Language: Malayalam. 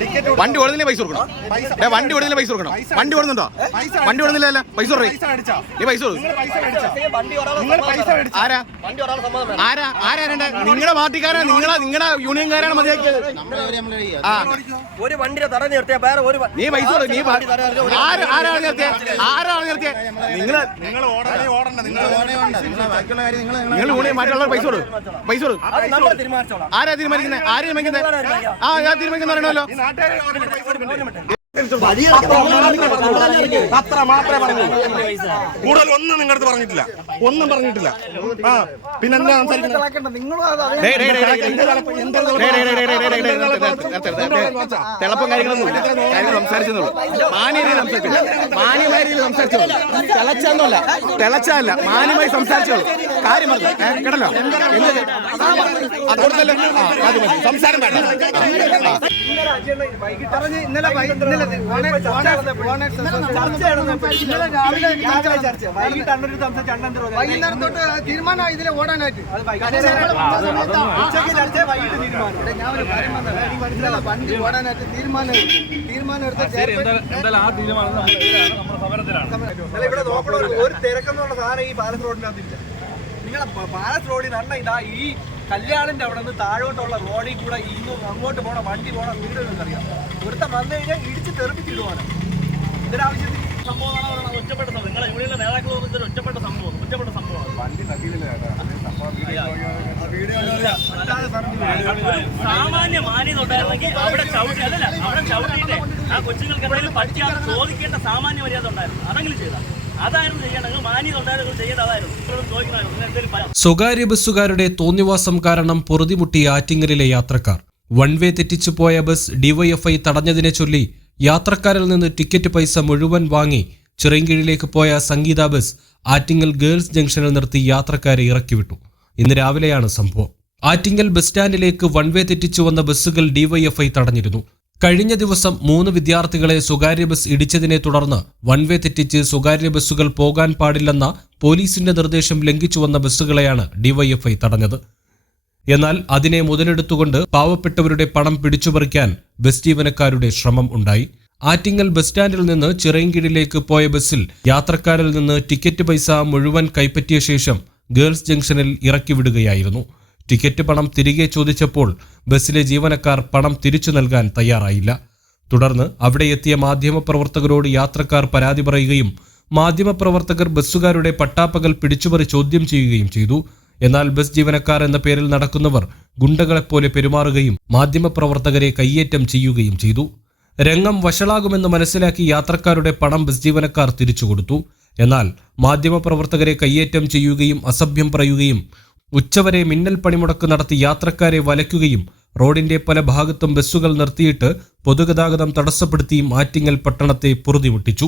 ಡಿಕ್ಕಿ വണ്ടി ഓടുന്നില്ല? പൈസ കൊടുക്കണം. ഏ, വണ്ടി ഓടുന്നില്ല പൈസ കൊടുക്കണം. വണ്ടി ഓടുന്നുണ്ടോ? വണ്ടി ഓടുന്നില്ല പൈസ കൊടുക്കും. നീ പൈസ കൊടുക്കും. ആരാ? ആരാ? ആരാ നിങ്ങളുടെ പാർട്ടിക്കാരാ? നിങ്ങളെ നിങ്ങളുടെ യൂണിയൻകാരാണ് മതിയാക്കിയത്. ആ. ഒരു വണ്ടിയെ തട നിർത്തിയ വേറെ ഒരു നീ പൈസ കൊടുക്കും. നീ ആരാണ് നിർത്തിയ? ആരാണ് നിർത്തിയത് നിങ്ങൾ നിങ്ങൾ ഓടണേ ഓടണ്ട. നിങ്ങൾ ബാക്കിയുള്ള കാര്യം നിങ്ങൾ നിങ്ങൾ യൂണിയൻ മാറ്റാനുള്ള പൈസ കൊടുക്കും. പൈസ കൊടുക്കും. നമ്മൾ തീരുമാനിച്ചോളാം. ആരാ തീരുമാനിക്കുന്നത്? ആരാ തീരുമാനിക്കുന്നത്? ആ ഞാൻ തീരുമാനിക്കുന്ന പറയണമല്ലോ. അത്ര മാത്രമേ പറഞ്ഞു കൂടുതൽ ഒന്നും നിങ്ങളുടെ പറഞ്ഞിട്ടില്ല ഒന്നും പറഞ്ഞിട്ടില്ല ആ പിന്നെന്താ സംസാരിക്കുന്നത് തിളപ്പം കാര്യങ്ങളൊന്നുമില്ല. കാര്യങ്ങൾ സംസാരിച്ചെന്നുള്ളൂ. മാന്യ രീതിയിൽ സംസാരിച്ചില്ല മാന്യമായ രീതിയിൽ സംസാരിച്ചോളൂ. തിളച്ചെന്നല്ല. തിളച്ചല്ല. മാന്യമായി സംസാരിച്ചോളൂ. കാര്യം പറഞ്ഞു? കേട്ടല്ലോ? എന്ത്? അതുകൊണ്ടല്ലോ? അത് മതി. സംസാരം വേണ്ട. ഇന്നലെ വൈകുന്നേരം തൊട്ട് തീരുമാനം ഇതിലെ ഓടാനായിട്ട്. അത് വൈകിട്ട് ചർച്ച വൈകിട്ട് തീരുമാനം. ഞാൻ ഒരു കാര്യം വണ്ടി ഓടാനായിട്ട് തീരുമാനം. തീരുമാനം എടുത്ത് ഇവിടെ നോക്കണ ഒരു- തിരക്കെന്നുള്ള സാധനം ഈ പാലസ് റോഡിനകത്തില്ല നിങ്ങളെ പാലസ് അണ്ണ ഇതാ ഈ കല്യാണിന്റെ അവിടെ നിന്ന് താഴോട്ടുള്ള റോഡിൽ കൂടെ ഇന്ന് അങ്ങോട്ട് പോണ വണ്ടി പോണ വീട് അറിയാം ഇവിടുത്തെ വന്നു കഴിഞ്ഞാൽ ഇടിച്ച് തെറിപ്പിച്ചിടുവാണ് ഇതിനാവശ്യത്തിൽ സംഭവമാണ് ഒറ്റപ്പെട്ട സംഭവം നിങ്ങളെ ഇവിടെയുള്ള നേതാക്കൾ ഒറ്റപ്പെട്ട സംഭവം ഒറ്റപ്പെട്ട സംഭവമാണ് സാമാന്യ മാന്യത ഉണ്ടായിരുന്നെങ്കിൽ അവിടെ ചവിട്ടി അല്ലല്ല അവിടെ ചവിട്ടിയിട്ട് ആ കൊച്ചുങ്ങൾക്ക് എന്തെങ്കിലും പഠിക്കാൻ ചോദിക്കേണ്ട സാമാന്യ മര്യാദ ഉണ്ടായിരുന്നു. അതെങ്കിലും ചെയ്താൽ സ്വകാര്യ ബസ്സുകാരുടെ തോന്നിവാസം കാരണം പൊറുതിമുട്ടി ആറ്റിങ്ങലിലെ യാത്രക്കാർ. വൺ വേ തെറ്റിച്ചു പോയ ബസ് ഡിവൈഎഫ്ഐ തടഞ്ഞതിനെ ചൊല്ലി യാത്രക്കാരിൽ നിന്ന് ടിക്കറ്റ് പൈസ മുഴുവൻ വാങ്ങി ചിറങ്കീഴിലേക്ക് പോയ സംഗീത ബസ് ആറ്റിങ്ങൽ ഗേൾസ് ജംഗ്ഷനിൽ നിർത്തി യാത്രക്കാരെ ഇറക്കിവിട്ടു. ഇന്ന് രാവിലെയാണ് സംഭവം. ആറ്റിങ്ങൽ ബസ് സ്റ്റാൻഡിലേക്ക് വൺ വേ തെറ്റിച്ചു വന്ന ബസ്സുകൾ ഡിവൈഎഫ്ഐ തടഞ്ഞിരുന്നു. കഴിഞ്ഞ ദിവസം മൂന്ന് വിദ്യാർത്ഥികളെ സ്വകാര്യ ബസ് ഇടിച്ചതിനെ തുടർന്ന് വൺ വേ തെറ്റിച്ച് സ്വകാര്യ ബസ്സുകൾ പോകാൻ പാടില്ലെന്ന പോലീസിന്റെ നിർദ്ദേശം ലംഘിച്ചു വന്ന ബസ്സുകളെയാണ് ഡിവൈഎഫ്ഐ തടഞ്ഞത്. എന്നാൽ അതിനെ മുതലെടുത്തുകൊണ്ട് പാവപ്പെട്ടവരുടെ പണം പിടിച്ചുപറിക്കാൻ ബസ് ജീവനക്കാരുടെ ശ്രമം ഉണ്ടായി. ആറ്റിങ്ങൽ ബസ് സ്റ്റാൻഡിൽ നിന്ന് ചിറയൻകീഴിലേക്ക് പോയ ബസ്സിൽ യാത്രക്കാരിൽ നിന്ന് ടിക്കറ്റ് പൈസ മുഴുവൻ കൈപ്പറ്റിയ ശേഷം ഗേൾസ് ജംഗ്ഷനിൽ ഇറക്കി വിടുകയായിരുന്നു. ടിക്കറ്റ് പണം തിരികെ ചോദിച്ചപ്പോൾ ബസ്സിലെ ജീവനക്കാർ പണം തിരിച്ചു നൽകാൻ തയ്യാറായില്ല. തുടർന്ന് അവിടെ എത്തിയ മാധ്യമപ്രവർത്തകരോട് യാത്രക്കാർ പരാതി പറയുകയും മാധ്യമപ്രവർത്തകർ ബസ്സുകാരുടെ പട്ടാപ്പകൽ പിടിച്ചുപറി ചോദ്യം ചെയ്യുകയും ചെയ്തു. എന്നാൽ ബസ് ജീവനക്കാർ എന്ന പേരിൽ നടക്കുന്നവർ ഗുണ്ടകളെപ്പോലെ പെരുമാറുകയും മാധ്യമപ്രവർത്തകരെ കയ്യേറ്റം ചെയ്യുകയും ചെയ്തു. രംഗം വഷളാകുമെന്ന് മനസ്സിലാക്കി യാത്രക്കാരുടെ പണം ബസ് ജീവനക്കാർ തിരിച്ചു കൊടുത്തു. എന്നാൽ മാധ്യമപ്രവർത്തകരെ കയ്യേറ്റം ചെയ്യുകയും അസഭ്യം പറയുകയും ഉച്ചവരെ മിന്നൽ പണിമുടക്ക് നടത്തി യാത്രക്കാരെ വലയ്ക്കുകയും റോഡിന്റെ പല ഭാഗത്തും ബസ്സുകൾ നിർത്തിയിട്ട് പൊതുഗതാഗതം തടസ്സപ്പെടുത്തിയും ആറ്റിങ്ങൽ പട്ടണത്തെ പൊറുതിമുട്ടിച്ചു.